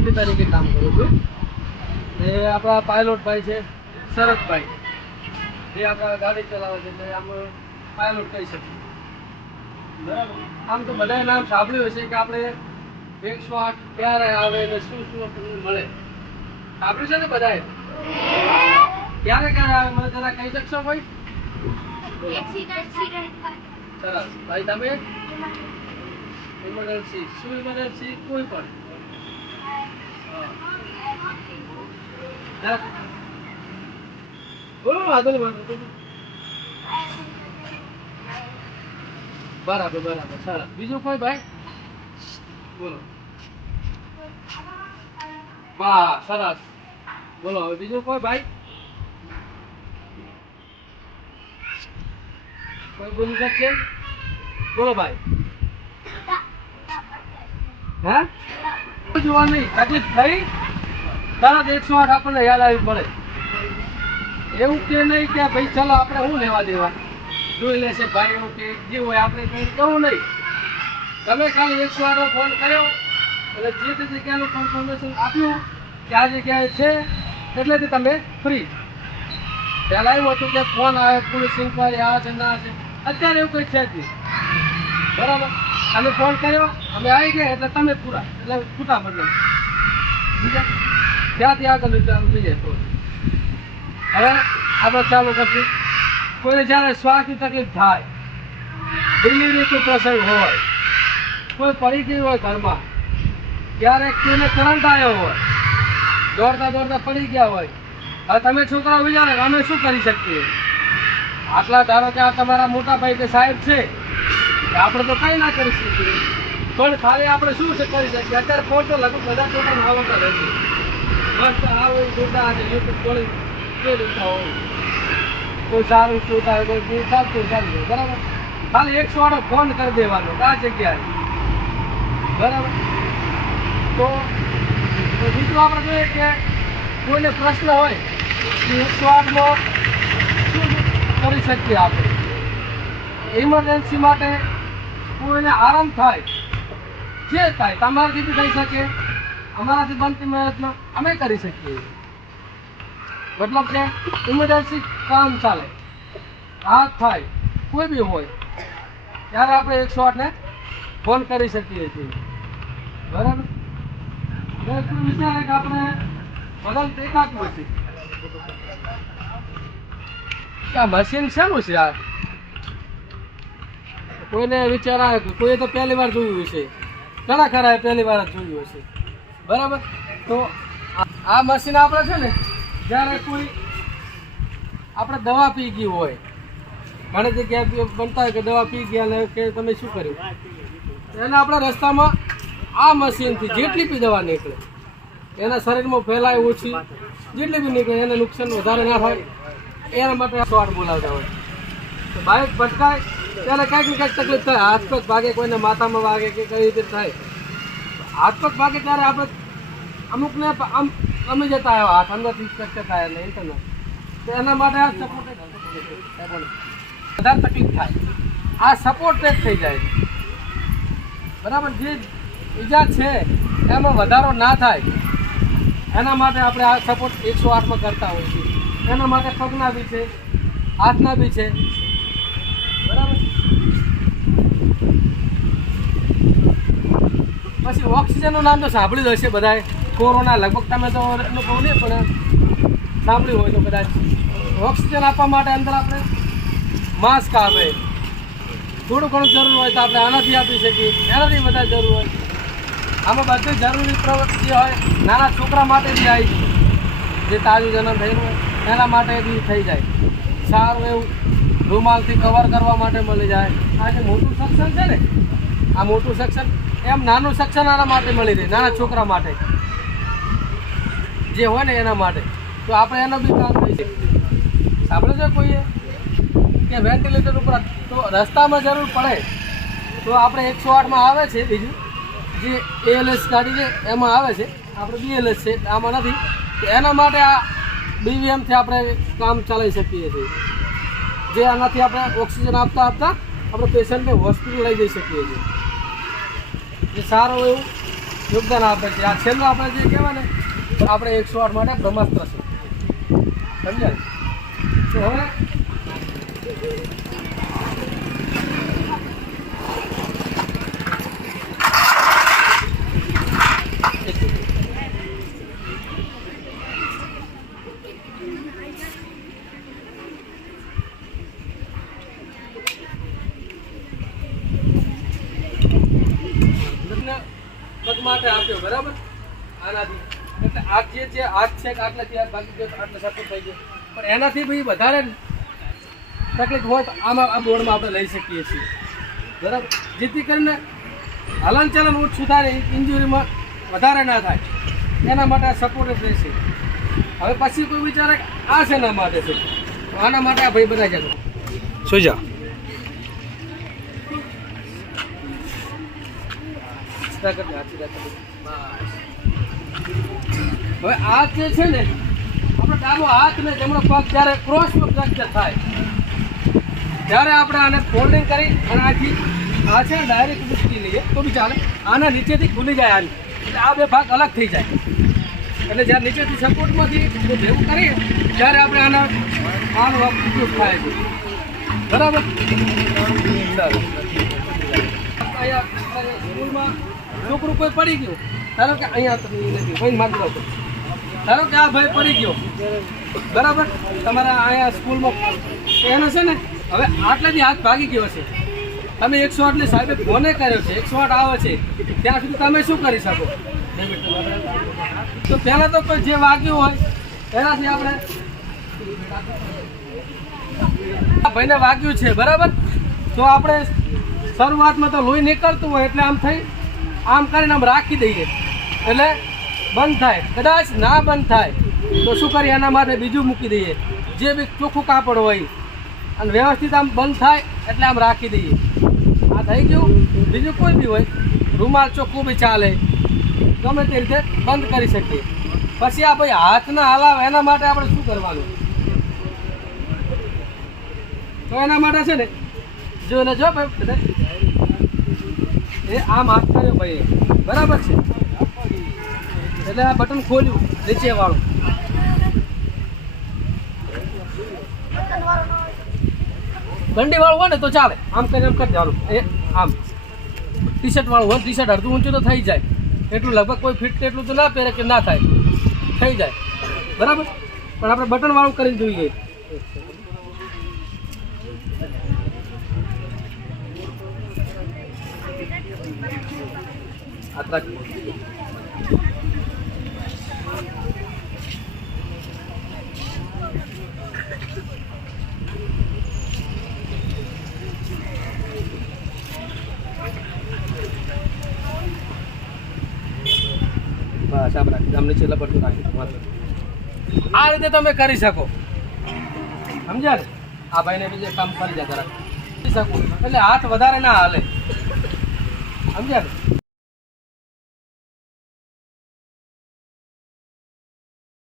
MD તરીકે કામ કરું છું. ને આપણા પાયલોટભાઈ છે શરદભાઈ. જે આપણા ગાડી ચલાવે છે એટલે આમ પાયલોટ કહી શકીએ. બરાબર આમ તો બધાએ નામ સાંભળ્યું હશે કે આપણે આઠ ક્યારે આવે ને શું શું આપણને મળે. સાંભળ્યું છે ને બધાએ? ક્યારે ક્યારે આવે મને જરા કહી શકશો ભાઈ સરસ. ભાઈ તમે? ઇમરજન્સી શું ઇમરજન્સી કોઈ પણ. બરાબર બરાબર. સારા. બીજું કોઈ ભાઈ? બોલો. વાહ સરસ. બોલો, હવે બીજું કોઈ ભાઈ? કોઈ બોલી શકશે? બોલો ભાઈ. હા? જોવા નહીં. તકલીફ થઈ? તરત એકસો આઠ આપણને યાદ આવી પડે. એવું કે નહીં કે ભાઈ ચલો આપણે શું લેવા દેવા? જોઈ લેશે ભાઈ એવું કે જે હોય આપણે કંઈ કહું નહીં. તમે ખાલી એકસો આઠ ફોન કર્યો એટલે જે તે જગ્યાનું કન્ફર્મેશન આપ્યું કે આ જગ્યાએ છે એટલેથી તમે ફ્રી પહેલાં એવું હતું કે ફોન આવે પોલીસ ઇન્કવાયરી આ છે, ના છે. અત્યારે એવું કંઈ છે જ નહીં. બરાબર? અમે ફોન કર્યો, અમે આવી ગયા, એટલે તમે પૂરા. એટલે છૂટા મતલબ ત્યાંથી આગળ થઈ જાય? તો હવે આપણે ચાલુ કરશું. કોઈને જ્યારે શ્વાસની તકલીફ થાય ડિલિવરી કોઈ પ્રસંગ હોય, કોઈ પડી ગયું હોય ઘરમાં ક્યારેક કોઈને કરંટ આવ્યો હોય, દોડતા દોડતા પડી ગયા હોય, હવે તમે છોકરાઓ વિચારો અમે શું કરી શકીએ? આટલા ધારો કે આ તમારા મોટા ભાઈ કે સાહેબ છે આપણે તો કંઈ ના કરી શકીએ. પણ ખાલી આપણે શું કરી શકીએ? અત્યારે ફોટો લગભગ બધા છોકરાને આવડતા રહેશે મસ્ત આવો જોતા યુટ્યુબ ખોલી કે લેતા હોય? કોઈ સારું જોતા હોય કોઈ બી ચાલતું ચાલતું બરાબર? ખાલી એકસો વાળો ફોન કરી દેવાનો આ જગ્યાએ. બરાબર? તો બીજું આપણે જોઈએ કે કોઈને પ્રશ્ન હોય કે એકસો આઠમાં શું કરી શકીએ આપણે? ઇમરજન્સી માટે કોઈને આરામ થાય, જે થાય તમારાથી બી થઈ શકે? અમારાથી બનતી મહેનતમાં અમે કરી શકીએ. મતલબ કે ઇમરજન્સી કામ ચાલે. હાથ થાય, કોઈ બી હોય, ત્યારે આપણે એકસો આઠને ફોન કરી શકીએ છીએ. બરાબર? એટલું વિચારે કે આપણે બદલ દેખાતું નથી આ મશીન શેનું છે આ કોઈને વિચાર આવે કોઈએ તો પહેલી વાર જોયું હશે. ઘણા ખરા પહેલી વાર જોયું હશે. બરાબર? તો આ- મશીન આપણે છે ને, જ્યારે કોઈ આપણે દવા પી ગઈ હોય, ઘણી જગ્યાએ બનતા હોય કે દવા પી ગયા ને કે તમે શું કર્યું? એને આપણા રસ્તામાં આ મશીનથી જેટલી બી દવા નીકળે, એના શરીરમાં ફેલાય ઓછી, જેટલી બી નીકળે એને નુકસાન વધારે ના થાય એના માટે શોર્ટ બોલાવતા હોય. તો બાઇક ભટકાય, ત્યારે કાંઈક ને કાંઈક તકલીફ થાય. હાથ પગ ભાગે, કોઈને માથામાં વાગે કે કઈ રીતે થાય. હાથ પગ ભાગે ત્યારે આપણે અમુકને આમ કમી જતા આવ્યા, હાથ અંદરથી ફ્રેક્ચર થાય એટલે ઇન્ટરનલ તો એના માટે આ સપોર્ટ વધારે તકલીફ થાય. આ સપોર્ટ જ થઈ જાય બરાબર? જે ઈજા છે એમાં વધારો ના થાય. એના માટે આપણે આ સપોર્ટ એકસો આઠમાં કરતા હોઈએ છીએ. એના માટે પગના બી છે, હાથના બી છે. બરાબર? પછી ઓક્સિજનનું નામ તો સાંભળ્યું હશે બધાએ. કોરોના લગભગ તમે તો અનુભવ નહીં, પણ સાંભળ્યું હોય તો કદાચ. ઓક્સિજન આપવા માટે અંદર આપણે માસ્ક આવે. થોડું ઘણું જરૂર હોય તો આપણે આનાથી આપી શકીએ. એનાથી વધારે જરૂર હોય. આમાં બધી જરૂરી પ્રવૃત્તિ હોય, નાના છોકરા માટે બી આવી જે તાજું જન્મ થયેલું હોય, એના માટે બી થઈ જાય. સારું એવું રૂમાલથી કવર કરવા માટે મળી જાય. આ જે મોટું સેક્શન છે ને, આ મોટું સેક્શન એમ નાનું સેક્શન આના માટે મળી રહે, નાના છોકરા માટે. જે હોય ને એના માટે. તો આપણે એનો બી કામ કરી શકીએ સાંભળે છે કોઈએ? કે વેન્ટિલેટર ઉપર તો રસ્તામાં જરૂર પડે. તો આપણે એકસો આઠમાં આવે છે બીજું. જે એએલએસ ગાડી છે, એમાં આવે છે. આપણે બીએલએસ છે, આમાં નથી. એના માટે આ બીવીએમથી આપણે કામ ચલાવી શકીએ છીએ. જે આનાથી આપણે ઓક્સિજન આપતા આપતા આપણે પેશન્ટને હોસ્પિટલ લઈ જઈ શકીએ છીએ. જે સારું એવું યોગદાન આપે છે. આ છેલ્લું આપણે જે કહેવાય ને આપણે એકસો આઠ માટે બ્રહ્માસ્ત્ર છે. સમજાય? માટે આપ્યો બરાબર? આનાથી. આ જે છે હાથ છે કે આટલાથી હાથ ભાગી ગયો આટલે સપોર્ટ થઈ ગયો. પણ એનાથી ભાઈ વધારે તકલીફ હોય તો આમાં આ બોર્ડમાં આપણે લઈ શકીએ છીએ. બરાબર? જેથી કરીને હલન ચલન ઓછું થાય ઇન્જુરીમાં વધારે ના થાય. એના માટે આ સપોર્ટ રહેશે. હવે પછી કોઈ વિચારે આ શેના માટે છે? આના માટે આ ભાઈ બધા જતો સુઈ જા. બસ. હવે આ જે છે ને, આપણો ડાબો હાથ ને જમણો પગ જ્યારે ક્રોસમાં ફ્રેક્ચર થાય, ત્યારે આપણે આને ફોલ્ડિંગ કરી અને આથી આ છે ડાયરેક્ટ મૂકી લઈએ, તો બી ચાલે. આના નીચેથી ખુલી જાય આની. એટલે આ બે ભાગ અલગ થઈ જાય. એટલે જ્યારે નીચેથી સપોર્ટમાંથી ભેગું કરીએ, ત્યારે આપણે આના, આનો ઉપયોગ થાય છે. બરાબર? અહીંયા સ્કૂલમાં છોકરું કોઈ પડી ગયું? ધારો કે અહીંયા તમે નથી. કોઈ. ધારો કે આ ભાઈ પડી ગયો. બરાબર? તમારા અહીંયા સ્કૂલમાં એનો છે ને? હવે આટલાથી હાથ ભાગી ગયો છે તમે એકસો આઠની સાહેબે ફોને કર્યો છે, એકસો આઠ આવે છે. ત્યાં સુધી તમે શું કરી શકો? તો પહેલાં તો કોઈ જે વાગ્યું હોય એનાથી આપણે આ ભાઈને વાગ્યું છે, બરાબર? તો આપણે શરૂઆતમાં તો લોહી નીકળતું હોય એટલે આમ થઈ, આમ કરીને આમ રાખી દઈએ. એટલે બંધ થાય. કદાચ ના બંધ થાય, તો શું કરીએ? એના માટે બીજું મૂકી દઈએ. જે બી ચોખ્ખું કાપડ હોય, અને વ્યવસ્થિત આમ બંધ થાય, એટલે આમ રાખી દઈએ. આ થઈ ગયું. બીજું કોઈ બી હોય, રૂમાલ ચોખ્ખું બી ચાલે. ગમે તે રીતે બંધ કરી શકીએ. પછી આ ભાઈ હાથ ના હલાવે, એના માટે આપણે શું કરવાનું? તો એના માટે છે ને જો ને જો ભાઈ એ આમ હાથ કર્યો ભાઈ બરાબર છે? એટલે આ બટન ખોલ્યું નીચે વાળું બંડી વાળું હોય ને તો ચાલે. આમ કરીને એમ કરી દેવાનું. એ આમ. ટી શર્ટ વાળું હોય ટી શર્ટ અડધું ઊંચું તો થઈ જાય. એટલું લગભગ કોઈ ફિટ એટલું તો ના પહેરે કે ના થાય. થઈ જાય. બરાબર? પણ આપણે બટન વાળું કરી જોઈએ. હાથ રાખી આમ રાખી આમ નીચે લપટતું રાખી આ રીતે તમે કરી શકો. સમજ્યા ને? આ ભાઈને બીજે કામ કરી જાય જરા. શકો. એટલે હાથ વધારે ના હાલે. સમજ્યા